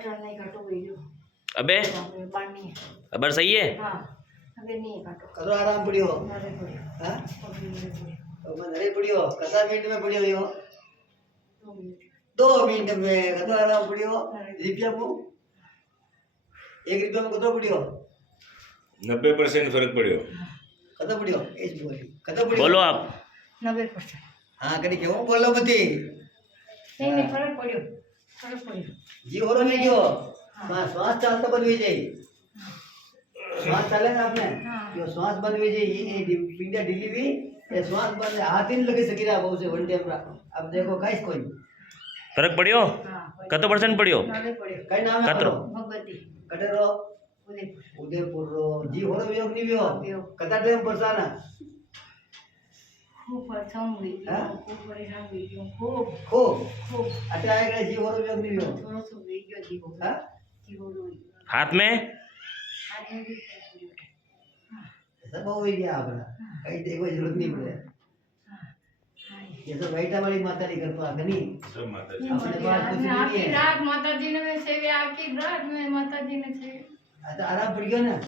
अटल नहीं काटो वीडियो अबे बानी अबर सही है। हाँ अबे नहीं काटो करो आराम पड़ियो नरे पड़ियो हां अबे नरे पड़ियो तो मैं नरे पड़ियो कता मिनट में पड़ियो यो 2 मिनट 2 मिनट में कतो आराम पड़ियो रुपया को 1 रुपया में कतो पड़ियो 90% फर्क पड़ियो। कतो पड़ियो एज बोली कतो पड़ियो बोलो आप 90%। हां कदी केवो बोलो मती नहीं फर्क पड़ियो जी होरो नहीं गयो हां श्वास चालता बंद हो जाए श्वास चले ना आपने जो श्वास बंद हो जाए ये पिंडा डिलीवरी ये श्वास बंद हाथ ही नहीं लगे सकीरा बहु से वन टाइम अब देखो गाइस कोई फर्क पड़ियो हाँ कतो परसेंट पड़ियो नरे पड़ियो कई नाम है कतरो भगवती कटेरो उदयपुर उदयपुर रो जी होरो वियोग नहीं वियो कता टाइम परसाना खूब परेशान हुई हाँ? खूब परेशान हुई खूब खूब खूब अच्छा आएगा जी होरो वियोग नहीं वियो थोड़ा सा वीडियो जीवो हां जीवो हाथ में हाथ में भी पड़ी सब हो गया आपना कहीं देखो जरूरत नहीं पड़े ये तो बैठा वाली माता री कृपा कनी सब माता जी अपने पास कुछ नहीं आखिरी है रात माता जी ने सेवे आखिरी रात में माता जी ने सेवे अच्छा आराम पड़ गया ना